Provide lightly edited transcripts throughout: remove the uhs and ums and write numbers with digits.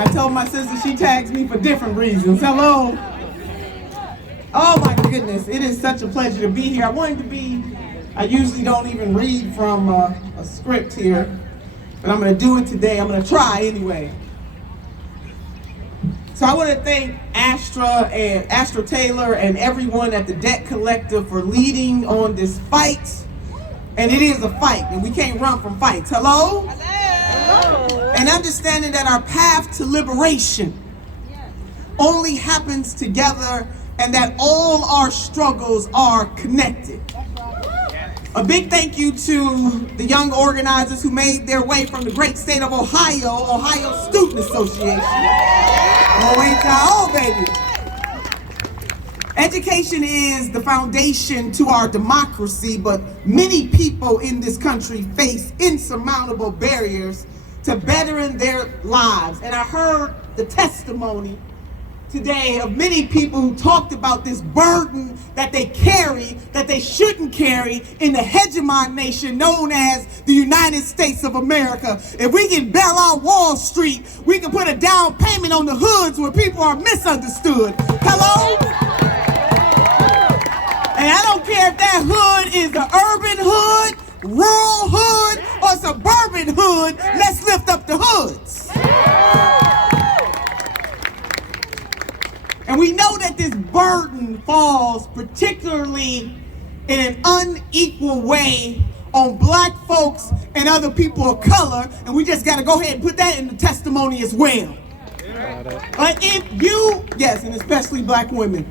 I told my sister she tags me for different reasons. Hello. Oh my goodness, it is such a pleasure to be here. I usually don't even read from a script here, but I'm going to do it today. I'm going to try anyway. So I want to thank Astra Taylor and everyone at the Debt Collective for leading on this fight. And it is a fight, and we can't run from fights. Hello? Hello. And understanding that our path to liberation only happens together, and that all our struggles are connected. A big thank you to the young organizers who made their way from the great state of Ohio Student Association. Oh, ain't y'all, baby. Education is the foundation to our democracy, but many people in this country face insurmountable barriers to bettering their lives. And I heard the testimony today of many people who talked about this burden that they carry, that they shouldn't carry in the hegemon nation known as the United States of America. If we can bail out Wall Street, we can put a down payment on the hoods where people are misunderstood. Hello? And I don't care if that hood is the urban hood, rural hood, or suburban hood, let's lift up the hoods. And we know that this burden falls particularly in an unequal way on black folks and other people of color, and we just got to go ahead and put that in the testimony as well. But yes, and especially black women.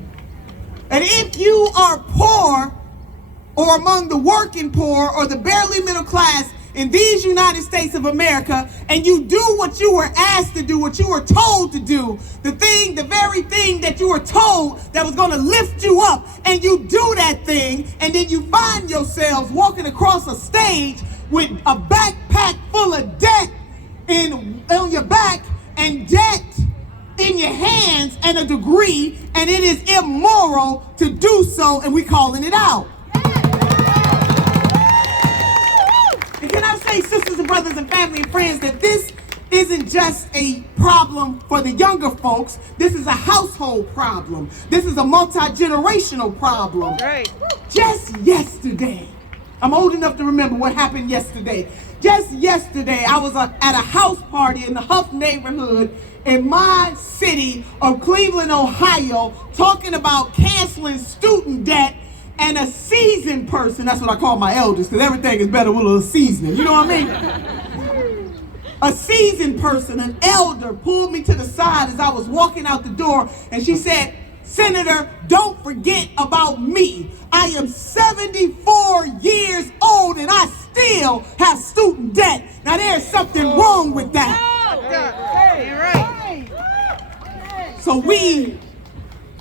And if you are poor or among the working poor or the barely middle class in these United States of America, and you do what you were asked to do, what you were told to do, the very thing that you were told that was going to lift you up, and you do that thing, and then you find yourselves walking across a stage with a backpack full of debt on your back and debt in your hands and a degree, and it is immoral to do so, and we calling it out. And can I say, sisters and brothers and family and friends, that this isn't just a problem for the younger folks. This is a household problem. This is a multi-generational problem. Right. Just yesterday, I'm old enough to remember what happened yesterday. Just yesterday, I was at a house party in the Huff neighborhood in my city of Cleveland, Ohio, talking about canceling student debt. And a seasoned person, that's what I call my elders, because everything is better with a little seasoning, you know what I mean? A seasoned person, an elder, pulled me to the side as I was walking out the door, and she said, "Senator, don't forget about me. I am 74 years old and I still have student debt." Now there's something wrong with that. So we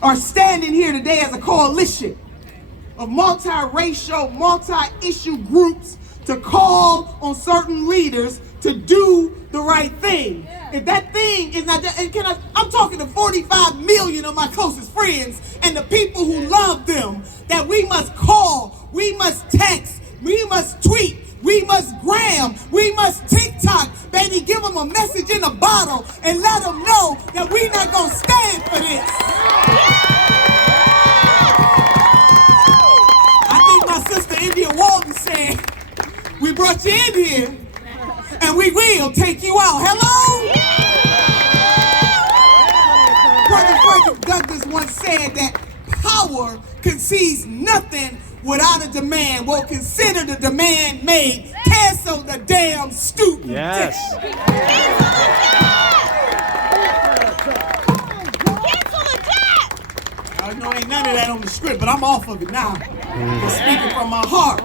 are standing here today as a coalition of multiracial, multi-issue groups to call on certain leaders to do the right thing. If that thing is not, and I'm talking to 45 million of my closest friends and the people who love them, that we must call, we must text, we must tweet, we must gram, we must TikTok, baby, give them a message in a bottle and let them know that we're not gonna stand for this. Sister India Walton said, "We brought you in here, and we will take you out." Hello? Brother Frederick Douglass once said that power concedes nothing without a demand. Well, consider the demand made. Cancel the damn student debt. I know ain't none of that on the script, but I'm off of it now. I'm speaking from my heart.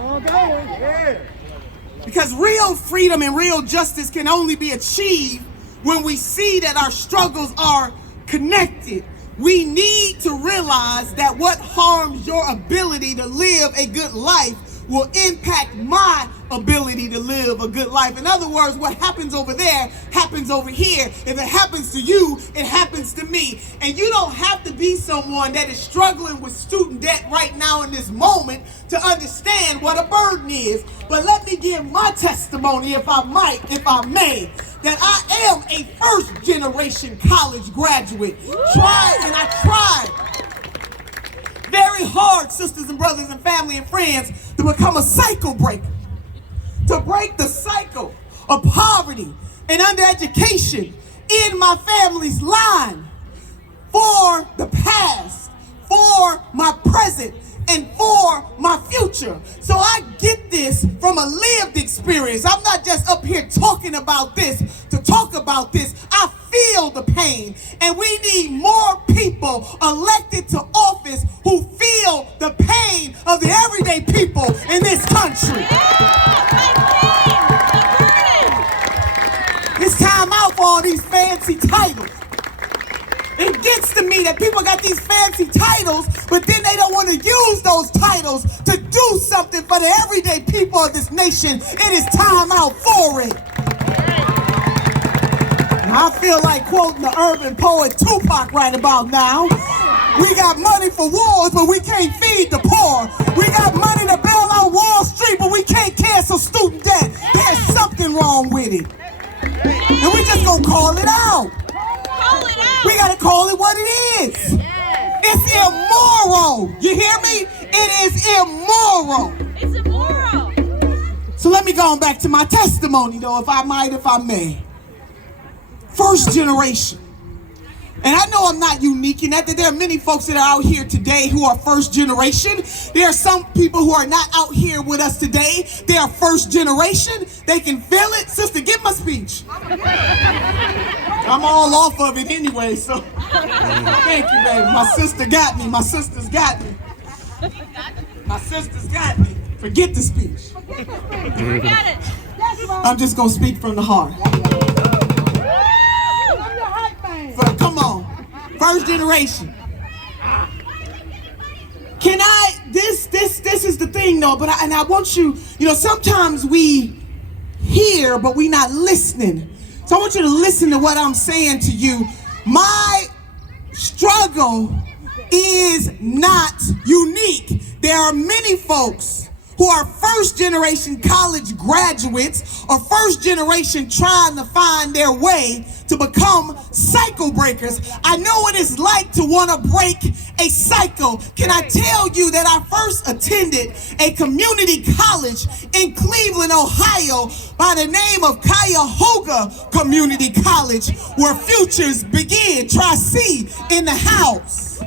Because real freedom and real justice can only be achieved when we see that our struggles are connected. We need to realize that what harms your ability to live a good life will impact my ability to live a good life. In other words, what happens over there happens over here. If it happens to you, it happens to me. And you don't have to be someone that is struggling with student debt right now in this moment to understand what a burden is. But let me give my testimony, if I may, that I am a first generation college graduate. I tried very hard, sisters and brothers and family and friends, to become a cycle breaker. To break the cycle of poverty and undereducation in my family's line for the past, for my present, and for my future. So I get this from a lived experience. I'm not just up here talking about this to talk about this. I feel the pain, and we need more people elected to office who feel the pain of the everyday people in this country. It's time out for all these fancy titles. It gets to me that people got these fancy titles, but then they don't want to use those titles to do something for the everyday people of this nation. It is time out for it. I feel like quoting the urban poet Tupac right about now. We got money for wars, but we can't feed the poor. We got money to build on Wall Street, but we can't cancel student debt. There's something wrong with it. And we just gonna call it out. We gotta call it what it is. It's immoral. You hear me? It is immoral. It's immoral. So let me go on back to my testimony, though, if I may. First generation. And I know I'm not unique in that there are many folks that are out here today who are first generation. There are some people who are not out here with us today. They are first generation. They can feel it. Sister, give my speech. I'm all off of it anyway, so thank you, baby. My sister got me. My sister's got me. My sister's got me. Forget the speech. Got it. I'm just going to speak from the heart. But come on, first generation. Can I? This is the thing, though. But I want you. You know, sometimes we hear, but we not listening. So I want you to listen to what I'm saying to you. My struggle is not unique. There are many folks who are first generation college graduates or first generation trying to find their way to become cycle breakers. I know what it's like to want to break a cycle. Can I tell you that I first attended a community college in Cleveland, Ohio by the name of Cuyahoga Community College, where futures begin. Try C in the house.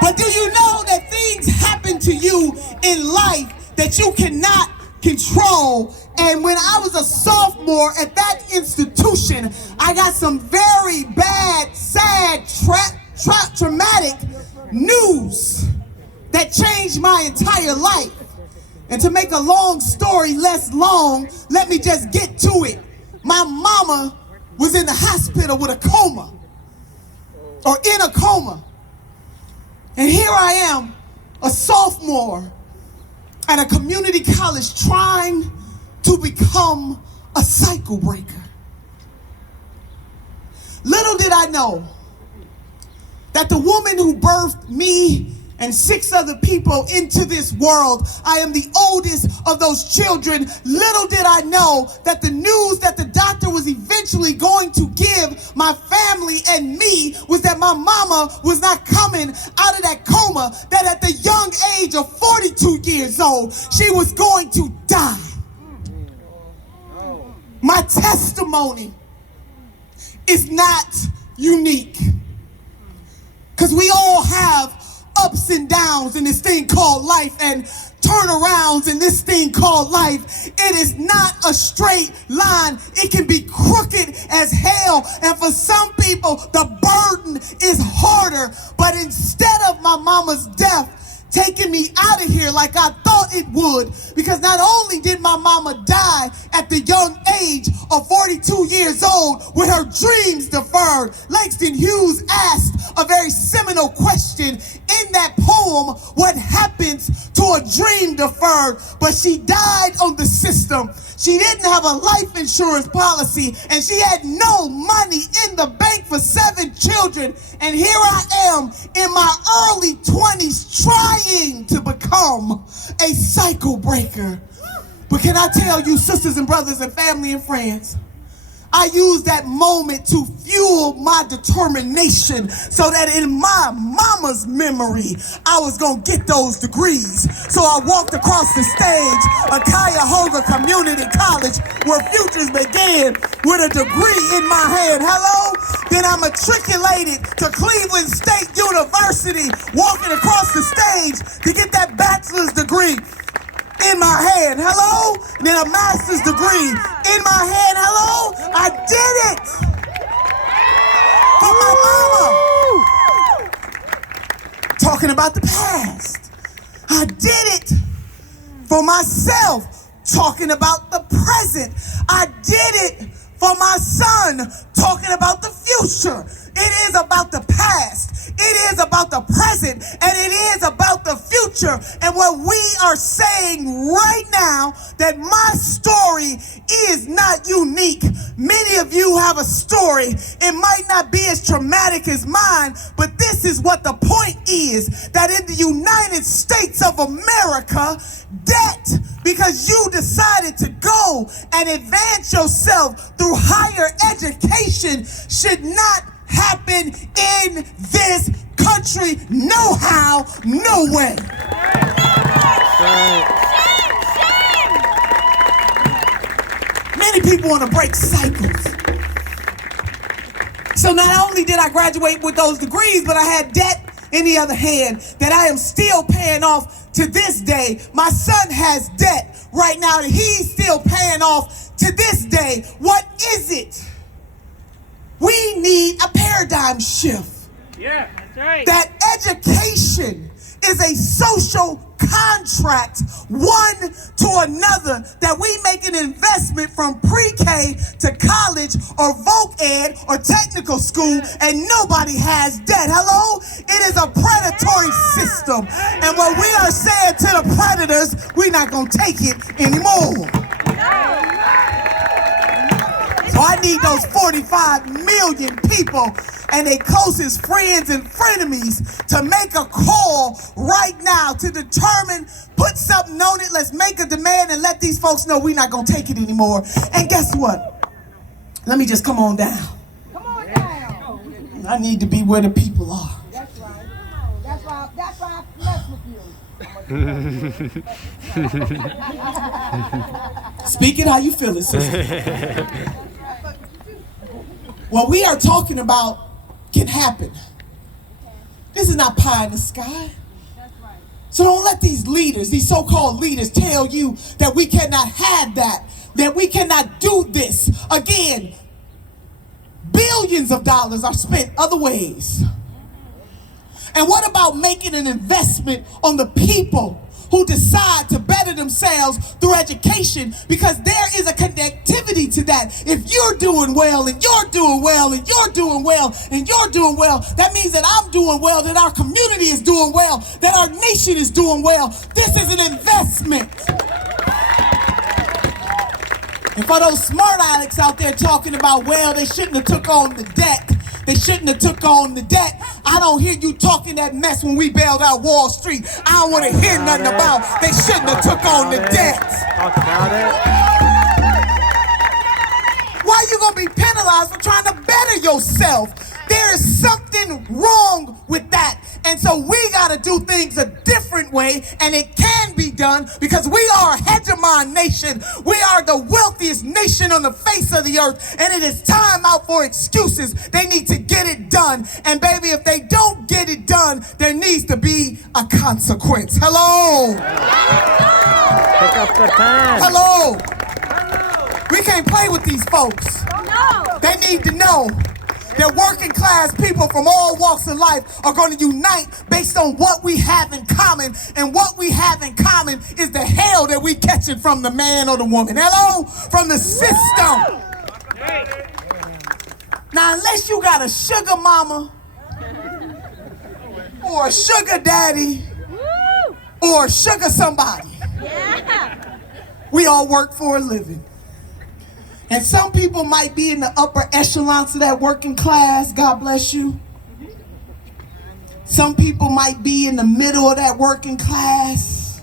But do you know that things happen to you in life that you cannot control? And when I was a sophomore at that institution, I got some very bad, sad, traumatic news that changed my entire life. And to make a long story less long, let me just get to it. My mama was in the hospital with a coma, or in a coma. And here I am, a sophomore at a community college trying to become a cycle breaker. Little did I know that the woman who birthed me and 6 other people into this world, I am the oldest of those children. Little did I know that the news that the doctor was eventually going to give my family and me was that my mama was not coming out of that coma, that at the young age of 42 years old, she was going to die. My testimony is not unique, because we all have ups and downs in this thing called life and turnarounds in this thing called life. It is not a straight line. It can be crooked as hell. And for some people, the burden is harder. But instead of my mama's death taking me out of here like I thought it would, because not only did my mama die at the young age of 42 years old with her dreams deferred, Langston Hughes asked a very seminal question in that poem, what happens to a dream deferred? But she died on the system. She didn't have a life insurance policy, and she had no money in the bank for 7 children. And here I am in my early 20s trying to become a cycle breaker. But can I tell you, sisters and brothers and family and friends, I used that moment to fuel my determination so that in my mama's memory, I was gonna get those degrees. So I walked across the stage of Cuyahoga Community College where futures began with a degree in my hand. Hello? Then I matriculated to Cleveland State University, walking across the stage to get that bachelor's degree in my hand. Hello? And then a master's degree in my hand. Hello? I did it for my mama. Talking about the past. I did it for myself. Talking about the present. I did it for my son. Talking about the future. It is about the past. It is about the present. And it is about the future. And what we are saying right now, that my story is not unique. Many of you have a story. It might not be as traumatic as mine, but this is what the point is. That in the United States of America, debt, because you decided to go and advance yourself through higher education, should not happen in this country. No how, no way. Many people want to break cycles. So not only did I graduate with those degrees, but I had debt in the other hand that I am still paying off to this day. My son has debt right now that he's still paying off to this day. What is it? We need a paradigm shift. Yeah, that's right. That education is a social contract, one to another, that we make an investment from pre-K to college or voc ed or technical school, and nobody has debt. Hello? It is a predatory system. And what we are saying to the predators, we're not going to take it anymore. So I need those 45 million people and their closest friends and frenemies to make a call right now to determine, put something on it, let's make a demand and let these folks know we're not going to take it anymore. And guess what? Let me just come on down. Come on down. I need to be where the people are. That's right. That's why I mess with you. Speak it how you feel it, sister. What we are talking about can happen. This is not pie in the sky. So don't let these leaders, these so-called leaders, tell you that we cannot have that we cannot do this. Again, billions of dollars are spent other ways. And what about making an investment on the people who decide to better themselves through education? Because there is a connectivity to that. If you're doing well and you're doing well and you're doing well and you're doing well, that means that I'm doing well, that our community is doing well, that our nation is doing well. This is an investment. And for those smart alecks out there talking about, well, they shouldn't have took on the debt. They shouldn't have took on the debt. I don't hear you talking that mess when we bailed out Wall Street. I don't want to hear nothing about they shouldn't have took on the debt. Talk about it. Why are you going to be penalized for trying to better yourself? There is something wrong with that. And so we got to do things a different way, and it can be done because we are a hegemon nation. We are the wealthiest nation on the face of the earth, and it is time out for excuses. They need to get it done. And baby, if they don't get it done, there needs to be a consequence. Hello? Pick up the pen. Hello? We can't play with these folks. No. They need to know that working class people from all walks of life are going to unite based on what we have in common. And what we have in common is the hell that we catching from the man or the woman. Hello? From the system. Now, unless you got a sugar mama or a sugar daddy or a sugar somebody, Yeah. we all work for a living. And some people might be in the upper echelons of that working class. God bless you. Some people might be in the middle of that working class.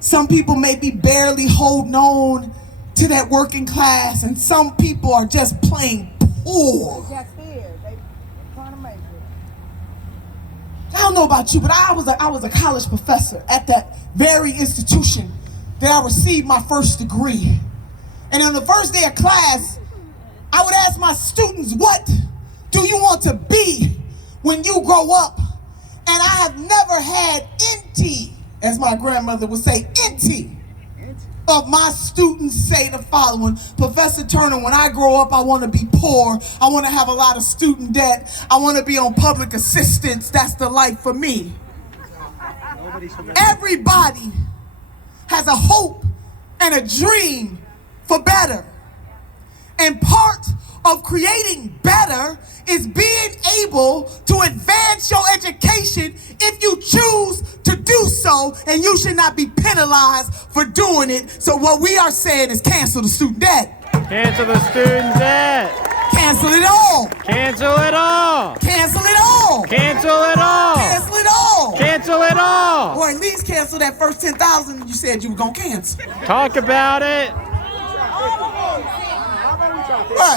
Some people may be barely holding on to that working class, and some people are just plain poor. They just here. They trying to make it. I don't know about you, but I was a college professor at that very institution that I received my first degree. And on the first day of class, I would ask my students, what do you want to be when you grow up? And I have never had any, as my grandmother would say, any of my students say the following: Professor Turner, when I grow up, I want to be poor. I want to have a lot of student debt. I want to be on public assistance. That's the life for me. Everybody has a hope and a dream for better. And part of creating better is being able to advance your education if you choose to do so, and you should not be penalized for doing it. So what we are saying is cancel the student debt. Cancel the student debt. Cancel it all. Cancel it all. Cancel it all. Cancel it all. Cancel it all. Cancel it all. Or at least cancel that first 10,000 you said you were gonna cancel. Talk about it. Right.